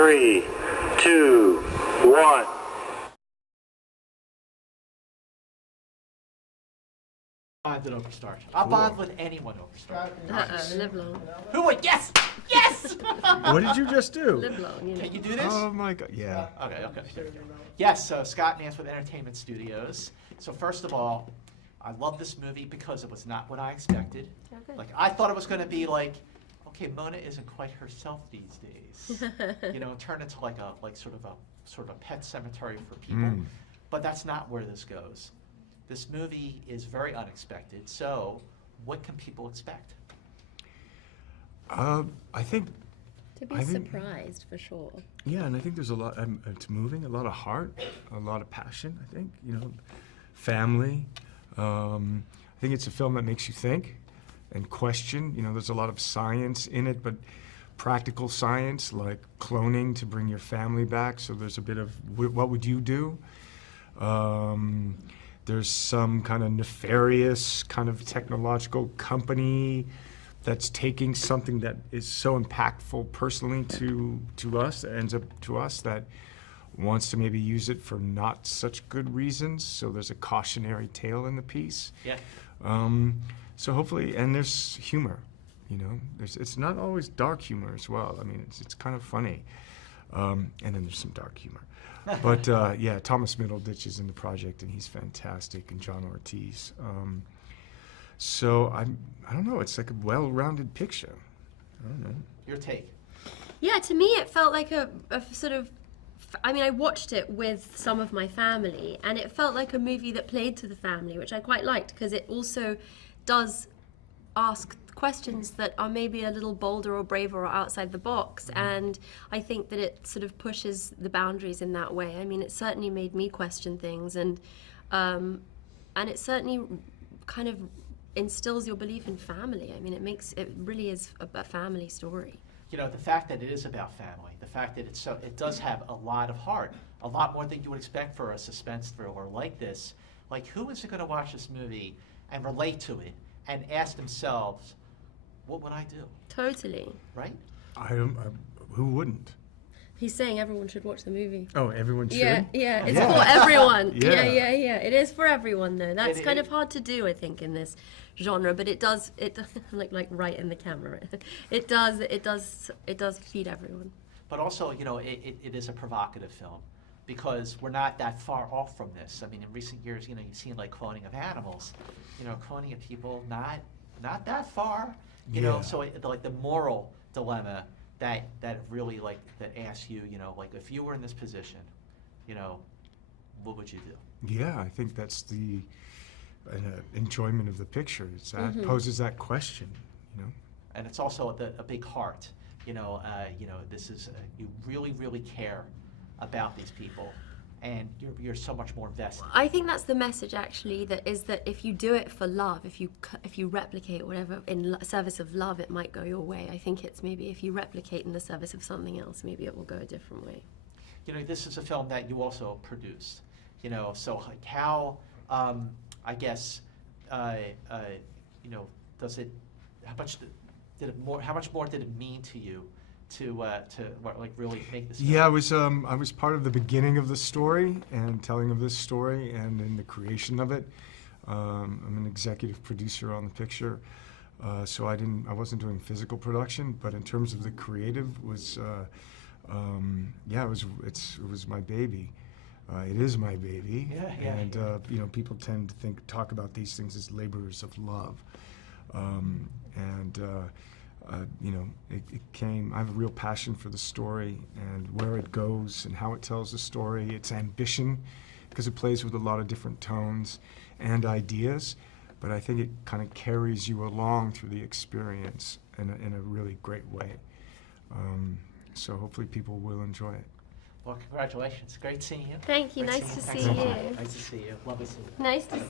3, 2, 1. Bonded over Starch. I'll bond with anyone over Starch. Live long. Who would? Yes! Yes! What did you just do? Live long, you know. Can you do this? Oh my God! Yeah. Okay. Yes, so Scott Nance with Entertainment Studios. So first of all, I love this movie because it was not what I expected. Okay. Like, I thought it was going to be like, okay, Mona isn't quite herself these days. Turn into like sort of a pet cemetery for people. But that's not where this goes. This movie is very unexpected. So, what can people expect? I think. To be surprised, for sure. Yeah, and I think there's a lot. It's moving, a lot of heart, a lot of passion. I think family. I think it's a film that makes you think and question. There's a lot of science in it, but practical science like cloning to bring your family back. So there's a bit of what would you do? There's some kind of nefarious kind of technological company that's taking something that is so impactful personally to us, that ends up to us, that wants to maybe use it for not such good reasons. So there's a cautionary tale in the piece. Yeah. So hopefully, and there's humor. It's not always dark humor as well. I mean, it's kind of funny, and then there's some dark humor. But yeah, Thomas Middleditch is in the project, and he's fantastic, and John Ortiz. So I don't know. It's like a well-rounded picture. I don't know. Your take? Yeah, to me it felt like a sort of. I mean, I watched it with some of my family, and it felt like a movie that played to the family, which I quite liked, because it also does ask questions that are maybe a little bolder or braver or outside the box, and I think that it sort of pushes the boundaries in that way. I mean, it certainly made me question things, and it certainly kind of instills your belief in family. I mean, it really is a family story. The fact that it is about family, the fact that it does have a lot of heart, a lot more than you would expect for a suspense thriller like this. Like, who is going to watch this movie and relate to it and ask themselves, what would I do? Totally. Right? Who wouldn't? He's saying everyone should watch the movie. Oh, everyone should? Yeah, it's for everyone. Yeah. Yeah. It is for everyone, though. That's kind of hard to do, I think, in this genre, but it like right in the camera. It does feed everyone. But also, it is a provocative film, because we're not that far off from this. I mean, in recent years, you've seen like cloning of animals, cloning of people, not that far. So like the moral dilemma that really that asks you, like, if you were in this position, what would you do? Yeah, I think that's the enjoyment of the picture. That poses that question, And it's also a big heart. This is you really, really care about these people, and you're so much more invested. I think that's the message, actually, that if you do it for love, if you replicate whatever in service of love, it might go your way. I think it's maybe if you replicate in the service of something else, maybe it will go a different way. This is a film that you also produced. So like how, I guess, does it? How much more did it mean to you to really make this film? Yeah, I was part of the beginning of the story and telling of this story, and in the creation of it. I'm an executive producer on the picture, so I wasn't doing physical production, but in terms of the creative it was my baby. It is my baby. Yeah. And people tend to talk about these things as laborers of love, it came. I have a real passion for the story and where it goes and how it tells the story. Its ambition, because it plays with a lot of different tones and ideas, but I think it kind of carries you along through the experience in a really great way. So hopefully people will enjoy it. Well, congratulations. Great seeing you. Thank you. Nice to see you. Nice to see you. Lovely seeing you. Nice to see you.